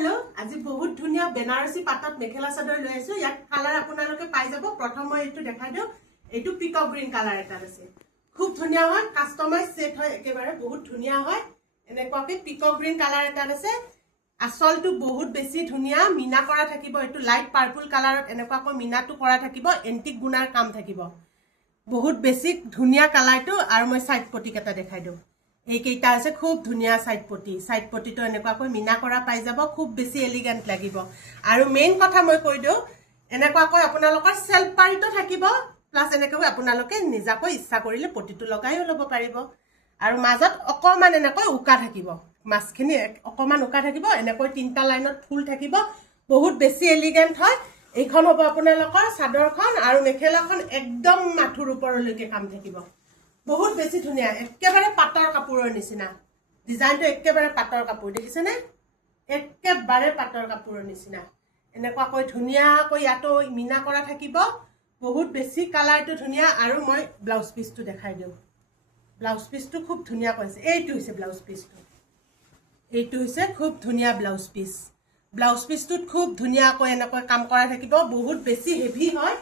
Hello আজি বহুত ধুনিয়া বেনাৰসী পাটত মেখেলা চাদৰ লৈ আছো ইয়াত কালাৰ আপোনালোকে পাই যাব প্ৰথম মই এটো দেখাই দিও এটো পিকক গ্ৰীন কালাৰ এটা আছে খুব ধুনিয়া হয় কাস্টমাইজ সেট হয় একেবাৰে বহুত ধুনিয়া হয় এনেকুৱাকে পিকক গ্ৰীন কালাৰ এটা আছে আসলটো বহুত বেছি ধুনিয়া মিনা কৰা থাকিব এটো লাইট পাৰ্পল কালাৰত এনেকুৱাকৈ মিনাটো কৰা থাকিব এন্টিক গুণাৰ কাম থাকিব বহুত বেছি ধুনিয়া কালাৰটো আৰু মই সাইড পটি কেটা দেখাই দিও এই কেইটা আছে খুব ধুনিয়া সাইড পটিটো এনেকুৱাকৈ মিনা কৰা পাই যাব খুব বেছি এলিগেন্ট লাগিব আৰু মেইন কথা মই কৈ দিও এনেকুৱাকৈ আপোনালোকৰ সেলফ পাৰিটো থাকিব প্লাস এনেকৈ আপোনালোকে নিজাকৈ ইচ্ছা কৰিলে পটিটো লগাইও লব পাৰিব আৰু মাজত অকমান এনেকৈ উকা থাকিব মাছখিনি অকমান উকা থাকিব এনেকৈ তিনটা লাইনত ফুল থাকিব বহুত বেছি এলিগেন্ট হয় এইখন হ'ব আপোনালোকৰ চাদৰখন আৰু মেখেলাখন একদম মাথুৰ ওপৰলৈকে কাম থাকিব বহুত বেছি ধুনিয়া একেবাৰে পাটৰ কাপোৰৰ নিচিনা ডিজাইনটো একেবাৰে পাটৰ কাপোৰ দেখিছেনে একেবাৰে পাটৰ কাপোৰৰ নিচিনা এনেকুৱাকৈ ধুনিয়াকৈ ইয়াতো মিনা কৰা থাকিব বহুত বেছি কালাৰটো ধুনিয়া আৰু মই ব্লাউজ পিসটো দেখাই দিও ব্লাউজ পিসটো খুব ধুনিয়া কৈছে এইটো হৈছে ব্লাউজ পিসটো এইটো হৈছে খুব ধুনিয়া ব্লাউজ পিসটোত খুব ধুনিয়াকৈ এনেকৈ কাম কৰা থাকিব বহুত বেছি হেভি হয়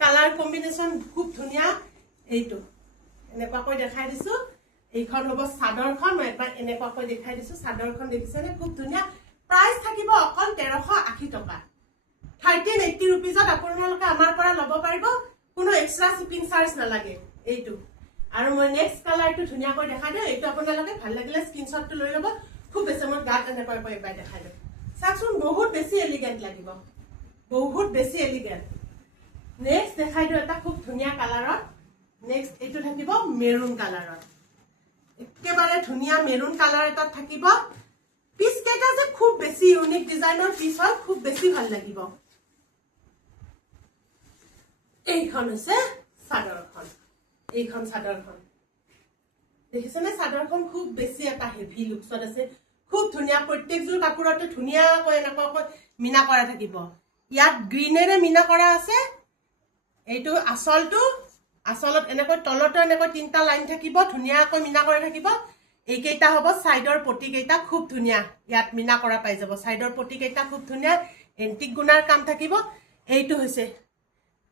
কালাৰ কম্বিনেশন খুব ধুনিয়া এইটো এনেকুৱাকৈ দেখাই দিছো এইখন হ'ব চাদৰখন মই একবাৰ এনেকুৱাকৈ দেখাই দিছো চাদৰখন দেখিছেনে খুব ধুনিয়া প্ৰাইস থাকিব অকল 1380 টকা 1380 रुपीजত আপোনালোকে আমাৰ পৰা ল'ব পাৰিব কোনো এক্সট্ৰা শিপিং চাৰ্জ নালাগে এইটো আৰু মই নেক্সট কালাৰটো ধুনিয়াকৈ দেখাই দিও এইটো আপোনালোকে ভাল লাগিলে স্ক্ৰিনশ্বটটো লৈ ল'ব খুব বেছি মই গাত এনেকুৱাকৈ এবাৰ দেখাই দিও চাচোন বহুত বেছি এলিগেন্ট লাগিব বহুত বেছি এলিগেন্ট নেক্সট দেখাই দিও এটা খুব ধুনিয়া কালাৰত নেক্সট এটো থাকিব মেৰুন কালাৰত একেবাৰে ধুনিয়া মেৰুন কালাৰ এটা থাকিব পিস কেটা যে খুব বেছি ইউনিক ডিজাইনৰ পিস হয় খুব বেছি ভাল লাগিব এইখন আছে চাদৰখন এইখন চাদৰখন দেখিছেনে চাদৰখন খুব বেছি এটা হেভি লুকছত আছে খুব ধুনিয়া প্ৰত্যেকযোৰ কাপোৰতে ধুনিয়াকৈ এনেকুৱাকৈ মিনা কৰা থাকিব ইয়াত গ্ৰীনেৰে মিনা কৰা আছে এইটো আসলত এনেকৈ তলটো এনেকৈ তিনটা লাইন থাকিব ধুনিয়াকৈ মিনা কৰি থাকিব এই কেইটা হ'ব সাইডৰ পটি কেইটা খুব ধুনিয়া ইয়াত মিনা কৰা পাই যাব সাইডৰ পটি কেইটা খুব ধুনিয়া এন্টিক গুণাৰ কাম থাকিব এইটো হৈছে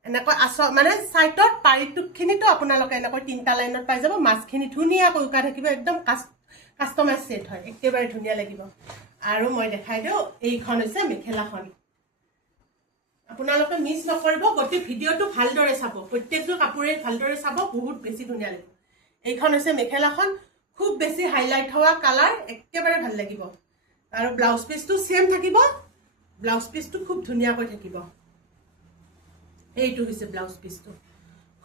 এনেকৈ মানে সাইডৰ পাৰিটোখিনিটো আপোনালোকে এনেকৈ তিনটা লাইনত পাই যাব মাছখিনি ধুনিয়াকৈ উকা থাকিব একদম কাস্টমাইজ সেট হয় একেবাৰে ধুনিয়া লাগিব আৰু মই দেখাই দিও এইখন হৈছে মেখেলাখন আপোনালোকে মিস নকৰিব গতি ভিডিওটো ভালদৰে চাব প্ৰত্যেকটো কাপোৰে ভালদৰে চাব বহুত বেছি ধুনিয়া লাগিব এইখন হৈছে মেখেলাখন খুব বেছি হাইলাইট হোৱা কালাৰ একেবাৰে ভাল লাগিব আৰু ব্লাউজ পিসটো সেম থাকিব ব্লাউজ পিসটো খুব ধুনিয়াকৈ থাকিব এইটো হৈছে ব্লাউজ পিসটো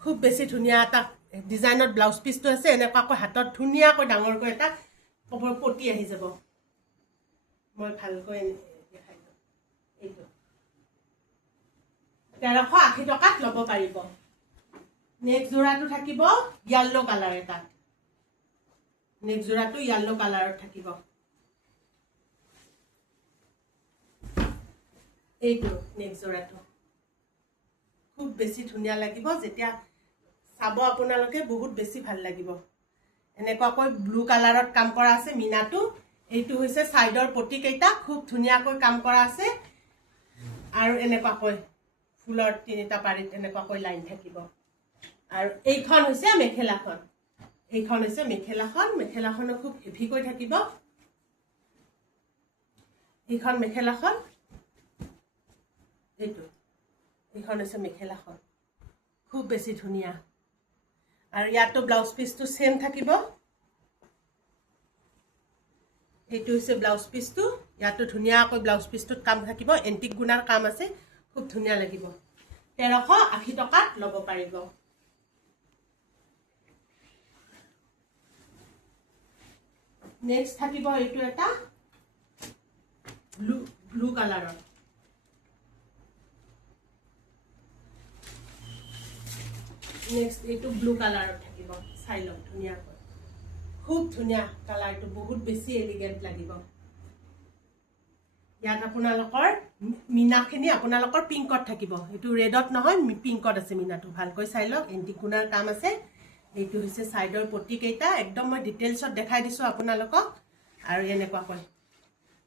খুব বেছি ধুনিয়া এটা ডিজাইনত ব্লাউজ পিসটো আছে এনেকুৱাকৈ হাতত ধুনিয়াকৈ ডাঙৰকৈ এটা পটি আহি যাব মই ভালকৈ দেখাই দিও এইটো 1380 টকাত ল'ব পাৰিব নেক্সট জোৰাটো থাকিব য়েলো কালাৰ এটা নেক্সট জোৰাটো য়েলো কালাৰত থাকিব এইটো নেক্সট জোৰাটো খুব বেছি ধুনিয়া লাগিব যেতিয়া চাব আপোনালোকে বহুত বেছি ভাল লাগিব এনেকুৱাকৈ ব্লু কালাৰত কাম কৰা আছে মিনাটো এইটো হৈছে সাইডৰ পটি কেইটা খুব ধুনিয়াকৈ কাম কৰা আছে আৰু এনেকুৱাকৈ ফুলৰ তিনিটা পাৰিত এনেকুৱাকৈ লাইন থাকিব আৰু এইখন হৈছে মেখেলাখন খুব হেভিকৈ থাকিব এইখন মেখেলাখন এইখন হৈছে মেখেলাখন খুব বেছি ধুনিয়া আৰু ইয়াতো ব্লাউজ পিসটো সেম থাকিব এইটো হৈছে ব্লাউজ পিসটো ইয়াতো ধুনিয়াকৈ ব্লাউজ পিসটোত কাম থাকিব এন্টিক গুণাৰ কাম আছে খুব ধুনিয়া লাগিব 1380 টকাত ল'ব পাৰিব নেক্সট থাকিব এইটো এটা ব্লু কালাৰৰ নেক্সট এইটো ব্লু কালাৰত থাকিব চাই লওক ধুনিয়াকৈ খুব ধুনিয়া কালাৰটো বহুত বেছি এলিগেন্ট লাগিব ইয়াত আপোনালোকৰ মিনাখিনি আপোনালোকৰ পিংকত থাকিব এটো ৰেডত নহয় পিংকত আছে মিনাটো ভালকৈ চাই লওক এন্টিক গুণাৰ কাম আছে এইটো হৈছে সাইডৰ পটি কেইটা একদম মই ডিটেইলছত দেখাই দিছো আপোনালোকক আৰু এনেকুৱাকৈ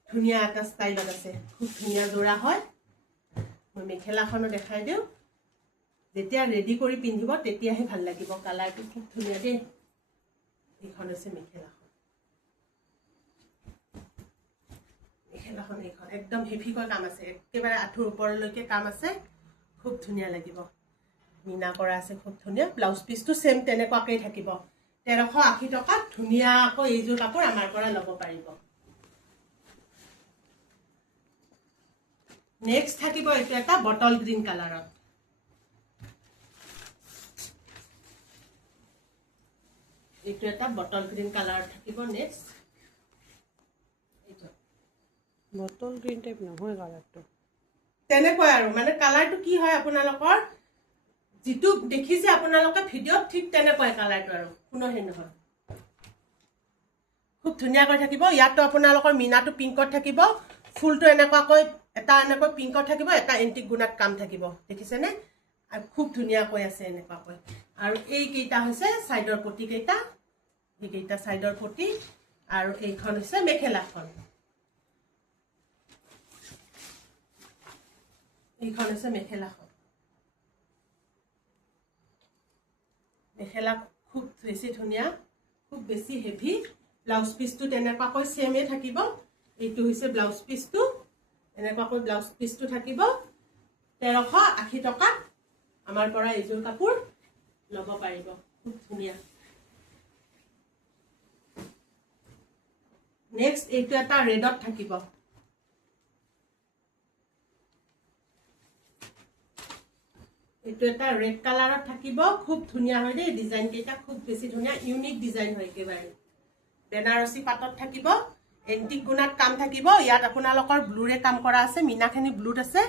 ধুনীয়া এটা ষ্টাইলত আছে, খুব ধুনীয়া যোৰা হয়। মই মেখেলাখনো দেখাই দিওঁ, যেতিয়া ৰেডি কৰি পিন্ধিব তেতিয়াহে ভাল লাগিব। কালাৰটো খুব ধুনীয়া দেই। এইখন হৈছে মেখেলাখন। মেখেলাখন এইখন একদম হেভিকৈ কাম আছে, একেবাৰে আঁঠুৰ ওপৰলৈকে কাম আছে, খুব ধুনীয়া লাগিব। মিনা কৰা আছে, খুব ধুনীয়া। ব্লাউজ পিচটো ছেম তেনেকুৱাকেই থাকিব। 1380 টকাত ধুনীয়াকৈ এইযোৰ কাপোৰ আমাৰ পৰা ল'ব পাৰিব। নেক্সট থাকিব এইটো এটা বটল গ্ৰীণ কালাৰত। এইটো এটা বটল গ্ৰীণ কালাৰত থাকিব। নেক্সট এইটো বটল গ্ৰীণ টাইপ নহয় কালাৰটো, তেনেকৈ আৰু মানে কালাৰটো কি হয় আপোনালোকৰ যিটো দেখিছে আপোনালোকে ভিডিঅ'ত ঠিক তেনেকৈ কালাৰটো আৰু কোনো হেৰি নহয়। খুব ধুনীয়াকৈ থাকিব। ইয়াতো আপোনালোকৰ মিনাটো পিংকত থাকিব, ফুলটো এনেকুৱাকৈ এটা এনেকৈ পিংকত থাকিব, এটা এণ্টিক গুণাত কাম থাকিব, দেখিছেনে? আৰু খুব ধুনীয়াকৈ আছে এনেকুৱাকৈ। আৰু এইকেইটা হৈছে ছাইডৰ পটি কেইটা, এইকেইটা ছাইডৰ পটি। আৰু এইখন হৈছে মেখেলাখন, এইখন হৈছে মেখেলাখন। মেখেলা খুব বেছি ধুনীয়া, খুব বেছি হেভি। ব্লাউজ পিচটো তেনেকুৱাকৈ ছেমেই থাকিব। এইটো হৈছে ব্লাউজ পিচটো, এনেকুৱাকৈ ব্লাউজ পিচটো থাকিব। 1380 টকাত আমাৰ পৰা এইযোৰ কাপোৰ ল'ব পাৰিব। খুব ধুনীয়া। নেক্সট এইটো এটা ৰেডত থাকিব। এইটো এটা ৰেড কালাৰত থাকিব, খুব ধুনীয়া হয় দেই। ডিজাইন কেইটা খুব বেছি ধুনীয়া, ইউনিক ডিজাইন হয় একেবাৰে। বেনাৰসী পাতত থাকিব, এণ্টিক গুণাত কাম থাকিব। ইয়াত আপোনালোকৰ ব্লুৰে কাম কৰা আছে, মিনাখিনি ব্লুত আছে।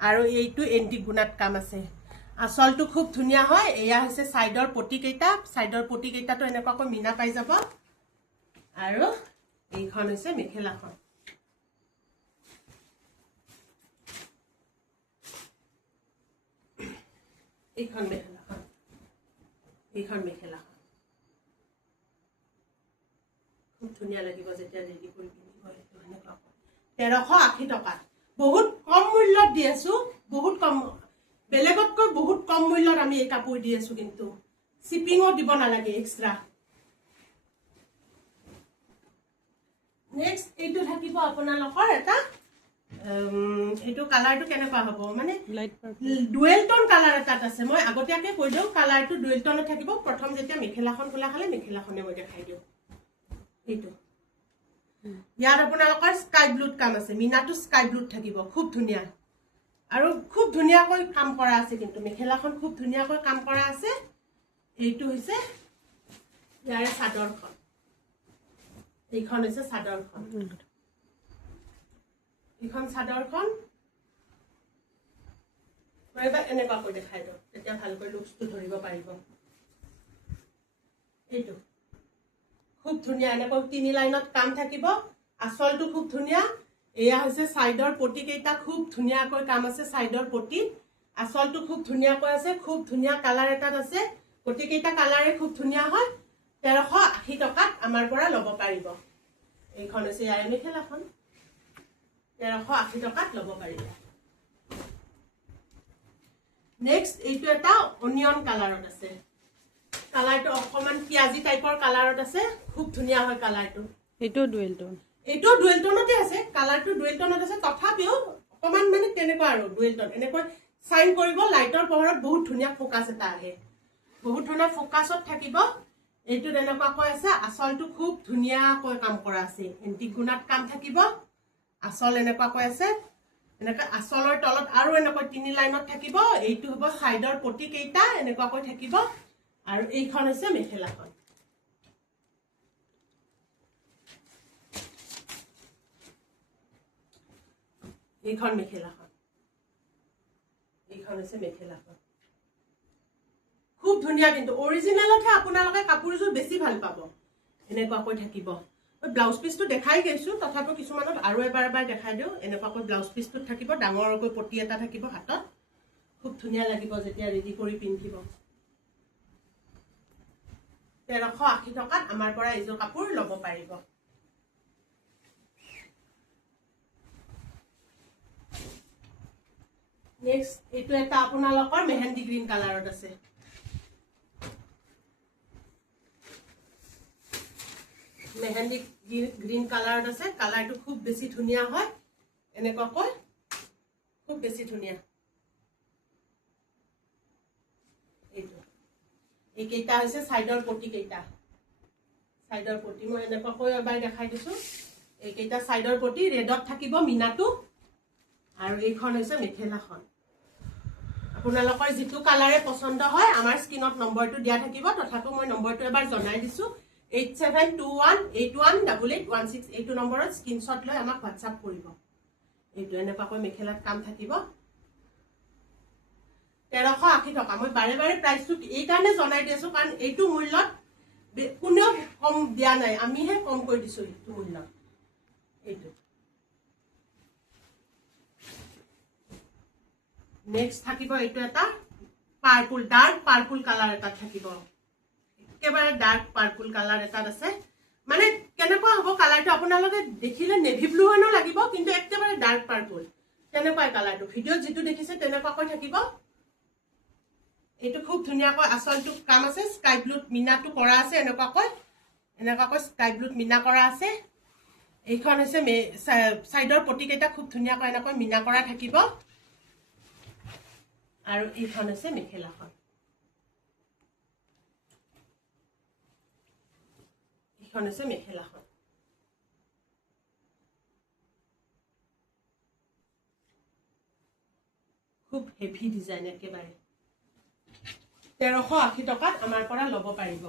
আৰু এইটো এণ্টিক গুণাত কাম আছে। আঁচলটো খুব ধুনীয়া হয়। এয়া হৈছে ছাইডৰ পটি কেইটা, ছাইডৰ পটি কেইটাতো এনেকুৱাকৈ মিনা পাই যাব। আৰু এইখন হৈছে মেখেলাখন। এইখন মেখেলাখন, এইখন মেখেলাখন খুব ধুনীয়া লাগিব যেতিয়া ৰেডি কৰি পিন্ধিব। এইটো এনেকুৱা 1380 টকাত বহুত কম মূল্যত দি আছো, বহুত কম, বেলেগতকৈ বহুত কম মূল্যত আমি এই কাপোৰ দি আছো। কিন্তু শ্বিপিঙো দিব নালাগে এক্সট্ৰা। নেক্সট এইটো থাকিব আপোনালোকৰ এটা, এইটো কালাৰটো কেনেকুৱা হ'ব মানে লাইট পাৰ্পল, ডুৱেল টোন কালাৰ এটাত আছে। মই আগতীয়াকে কৈ দিওঁ কালাৰটো ডুৱেল টোনত থাকিব। প্ৰথম যেতিয়া মেখেলাখন খোলা খালে মেখেলাখনে মই দেখাই দিওঁ। এইটো ইয়াত আপোনালোকৰ স্কাই ব্লুত কাম আছে, মিনাটো স্কাই ব্লুত থাকিব, খুব ধুনীয়া। আৰু খুব ধুনীয়াকৈ কাম কৰা আছে, কিন্তু মেখেলাখন খুব ধুনীয়াকৈ কাম কৰা আছে। এইটো হৈছে ইয়াৰে চাদৰখন, এইখন হৈছে চাদৰখন। এইখন চাদৰখন মই এবাৰ এনেকুৱাকৈ দেখাই দিওঁ, তেতিয়া ভালকৈ লুকছটো ধৰিব পাৰিব। এইটো খুব ধুনীয়া, এনেকৈ 3 লাইনত কাম থাকিব। আঁচলটো খুব ধুনীয়া। এয়া হৈছে ছাইডৰ পটি কেইটা, খুব ধুনীয়াকৈ কাম আছে ছাইডৰ পটিত। আঁচলটো খুব ধুনীয়াকৈ আছে, খুব ধুনীয়া কালাৰ এটাত আছে। পটি কেইটা কালাৰে খুব ধুনীয়া হয়। 1380 টকাত আমাৰ পৰা ল'ব পাৰিব। এইখন হৈছে ইয়াৰে মেখেলাখন, 1380 টকাত ল'ব পাৰিব। নেক্সট এইটো এটা অনিয়ন কালাৰত আছে। কালাৰটো অকমান পিয়াজি টাইপৰ কালাৰত আছে, খুব ধুনীয়া হয় কালাৰটো। এইটো ডুৱেল টোন, এইটো ডুৱেল টোনতে আছে, কালাৰটো ডুৱেল টোনত আছে। তথাপিও অকমান মানে তেনেকুৱা আৰু ডুৱেল টোন, এনেকৈ চাইন কৰিব। লাইটৰ পোহৰত বহুত ধুনীয়া ফকাছ এটা আহে, বহুত ধুনীয়া ফকাছত থাকিব। এইটো এনেকুৱাকৈ আছে। আঁচলটো খুব ধুনীয়াকৈ কাম কৰা আছে, এণ্টিক গুণাত কাম থাকিব। আঁচল এনেকুৱাকৈ আছে, এনেকৈ আঁচলৰ তলত আৰু এনেকৈ 3 লাইনত থাকিব। এইটো হ'ব ছাইডৰ পটি কেইটা, এনেকুৱাকৈ থাকিব। আৰু এইখন হৈছে মেখেলাখন। এইখন মেখেলাখন, এইখন হৈছে মেখেলাখন। খুব ধুনীয়া, কিন্তু অৰিজিনেলতহে আপোনালোকে কাপোৰযোৰ বেছি ভাল পাব। এনেকুৱাকৈ থাকিব। ব্লাউজ পিচটো দেখাই গৈছো, তথাপিও কিছুমানত আৰু এবাৰ দেখাই দিওঁ। এনেকুৱাকৈ ব্লাউজ পিচটোত থাকিব, ডাঙৰকৈ পটি এটা থাকিব হাতত। খুব ধুনীয়া লাগিব যেতিয়া ৰেডি কৰি পিন্ধিব। 1380 টকাত আমাৰ পৰা এইযোৰ কাপোৰ ল'ব পাৰিব। নেক্সট এইটো এটা আপোনালোকৰ মেহেন্দি গ্ৰীণ কালাৰত আছে মেহেন্দি গ্ৰীণ কালাৰত আছে কালাৰটো খুব বেছি ধুনীয়া হয় এনেকুৱাকৈ খুব বেছি ধুনীয়া এইটো এইকেইটা হৈছে সাইডৰ পটি কেইটা সাইডৰ পটি মই এনেকুৱাকৈ এবাৰ দেখাই দিছো এইকেইটা সাইডৰ পটি ৰেডত থাকিব মিনাটো আৰু এইখন হৈছে মেখেলাখন আপোনালোকৰ যিটো কালাৰে পছন্দ হয় আমাৰ স্ক্ৰিনত নম্বৰটো দিয়া থাকিব তথাপিও মই নম্বৰটো এবাৰ জনাই দিছো 8721818816 এইটো নম্বৰত স্ক্ৰিনশ্বট লৈ আমাক হোৱাটছআপ কৰিব এইটো এনেকুৱাকৈ মেখেলাত কাম থাকিব 1380 টকা মই বাৰে বাৰে প্ৰাইসটো এই কাৰণে জনাই দিছো কাৰণ এইটো মূল্যত কোনেও কম দিয়া নাই আমিহে কম কৰি দিছো এইটো মূল্যত এইটো নেক্সট থাকিব এইটো এটা পাৰ্পল ডাৰ্ক পাৰ্পল কালাৰ এটা থাকিব একেবাৰে ডাৰ্ক পাৰ্পল কালাৰ এটা আছে মানে কেনেকুৱা হ'ব কালাৰটো আপোনালোকে দেখিলে নেভি ব্লু হেনো লাগিব কিন্তু একেবাৰে ডাৰ্ক পাৰ্পল তেনেকুৱা কালাৰটো ভিডিঅ'ত যেটো দেখিছে তেনেকুৱাকৈ থাকিব এইটো খুব ধুনীয়াকৈ আঁচলটো কাম আছে স্কাই ব্লুত মিনাটো কৰা আছে এনেকুৱাকৈ স্কাই ব্লুত মিনা কৰা আছে এইখন হৈছে সাইডৰ পটি কেইটা খুব ধুনীয়াকৈ এনেকৈ মিনা কৰা থাকিব আৰু এইখন হৈছে মেখেলাখন এইখন হৈছে মেখেলাখন খুব হেভি ডিজাইন একেবাৰে 1380 টকাত আমাৰ পৰা ল'ব পাৰিব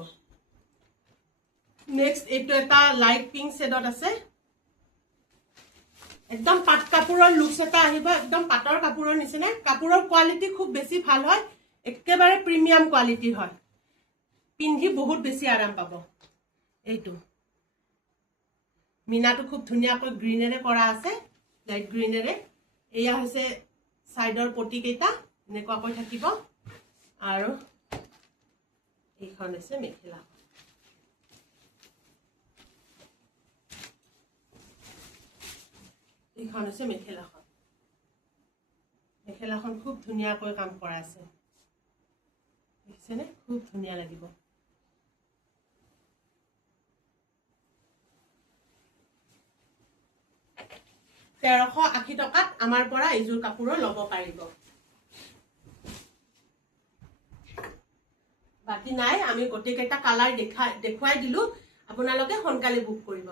নেক্সট এইটো এটা লাইট পিংক শেডত আছে একদম পাট কাপোৰৰ লুকস এটা আহিব একদম পাটৰ কাপোৰৰ নিচিনা কাপোৰৰ কোৱালিটি খুব বেছি ভাল হয় একেবাৰে প্ৰিমিয়াম কোৱালিটিৰ হয় পিন্ধি বহুত বেছি আৰাম পাব এইটো মিনাটো খুব ধুনীয়াকৈ গ্ৰীনেৰে কৰা আছে লাইট গ্ৰীনেৰে এয়া হৈছে সাইডৰ পটি কেইটা এনেকুৱাকৈ থাকিব আৰু এইখন হৈছে মেখেলা এইখন হৈছে মেখেলাখন খুব ধুনীয়াকৈ কাম কৰা আছে দেখিছেনে খুব ধুনীয়া লাগিব 1380 টকাত আমাৰ পৰা এইযোৰ কাপোৰ ল'ব পাৰিব বাকি নাই আমি গোটেই কেইটা কালাৰ দেখুৱাই দিলো আপোনালোকে সোনকালে বুক কৰিব